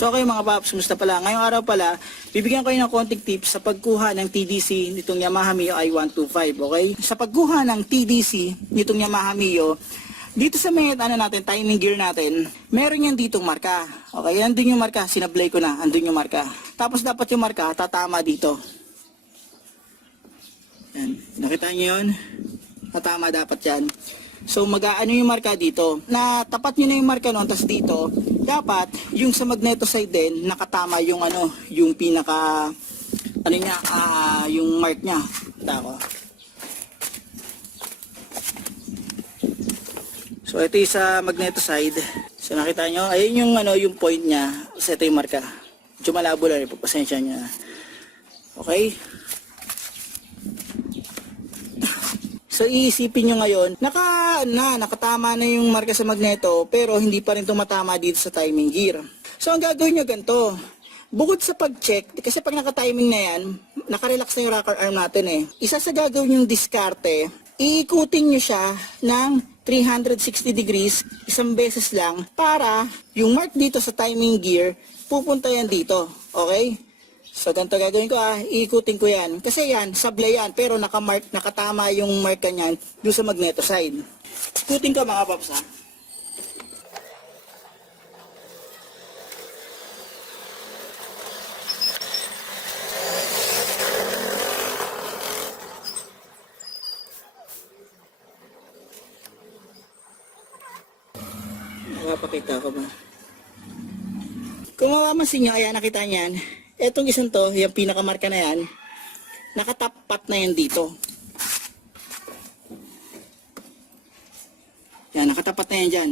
So okay mga paps, kumusta pala? Ngayong araw pala, bibigyan ko kayo ng konting tips sa pagkuha ng TDC nitong Yamaha Mio i125, okay? Sa pagkuha ng TDC nitong Yamaha Mio, dito sa may natin, timing gear natin, meron yan ditong marka. Okay, andun yung marka, sinablay ko na, andun yung marka. Tapos dapat yung marka, tatama dito. Yan, nakita nyo yun? Tatama dapat yan. So mag-aano yung marka dito, na tapat nyo na yung marka noon, tapos dito, dapat yung sa magneto side din, nakatama yung ano, yung pinaka, ano niya, yung mark niya. Tako. So ito yung sa magneto side. So nakita nyo, ayun yung ano, yung point niya, so ito yung marka. Medyo malabo lang, pasensya niya. Okay? So iisipin nyo ngayon, nakatama na yung marka sa magneto, pero hindi pa rin tumatama dito sa timing gear. So ang gagawin nyo ganito, bukod sa pag-check, kasi pag naka-timing na yan, nakarelax na yung rocker arm natin eh. Isa sa gagawin yung diskarte, iikutin nyo siya ng 360 degrees, isang beses lang, para yung mark dito sa timing gear, pupunta yan dito. Okay? So ganito gagawin ko iikutin ko yan. Kasi yan, sablay yan, pero nakatama yung mark niyan doon sa magneto side. Ikutin ko mga paps ha. Makapakita ko ba? Kung mapapansin nyo, ayan nakita niyan. Etong isang to, yung pinakamarka na yan, nakatapat na yan dito. Yan, nakatapat na yan dyan.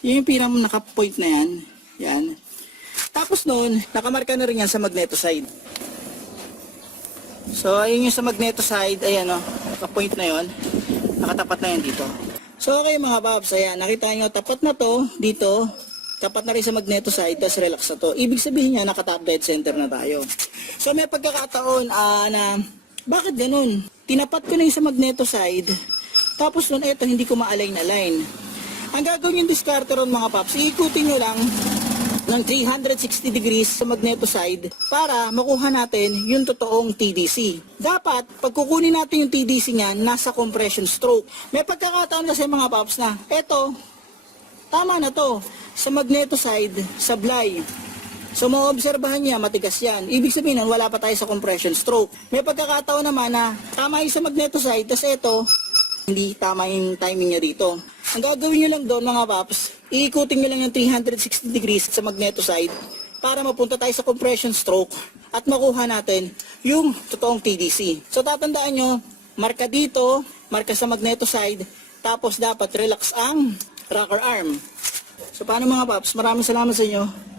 Yung nakapoint na yan. Yan. Tapos noon, nakamarka na rin yan sa magneto side. So, ayun yung sa magneto side, ayan o, nakapoint na yon, nakatapat na yan dito. So okay mga paps, ayan, nakita nyo, tapat na to, dito, tapat na rin sa magneto side, tas relax na to. Ibig sabihin niya, naka-top dead center na tayo. So may pagkakataon na, bakit ganun? Tinapat ko na yung sa magneto side, tapos nun, eto, hindi ko ma-align. Ang gagawin yung diskarte ron mga paps, iikutin nyo lang ng 360 degrees sa magneto side para makuha natin yung totoong TDC. Dapat, pag kukunin natin yung TDC niyan, nasa compression stroke. May pagkakataon kasi mga paps na, eto, tama na to, sa magneto side, sablay. So, maobserbahan niya, matigas yan. Ibig sabihin, wala pa tayo sa compression stroke. May pagkakataon naman na, tama yung sa magneto side, tas eto, hindi tama yung timing niya dito. Ang gagawin nyo lang doon mga paps, iikutin nyo lang yung 360 degrees sa magneto side para mapunta tayo sa compression stroke at makuha natin yung totoong TDC. So tatandaan nyo, marka dito, marka sa magneto side, tapos dapat relax ang rocker arm. So paano mga paps, maraming salamat sa inyo.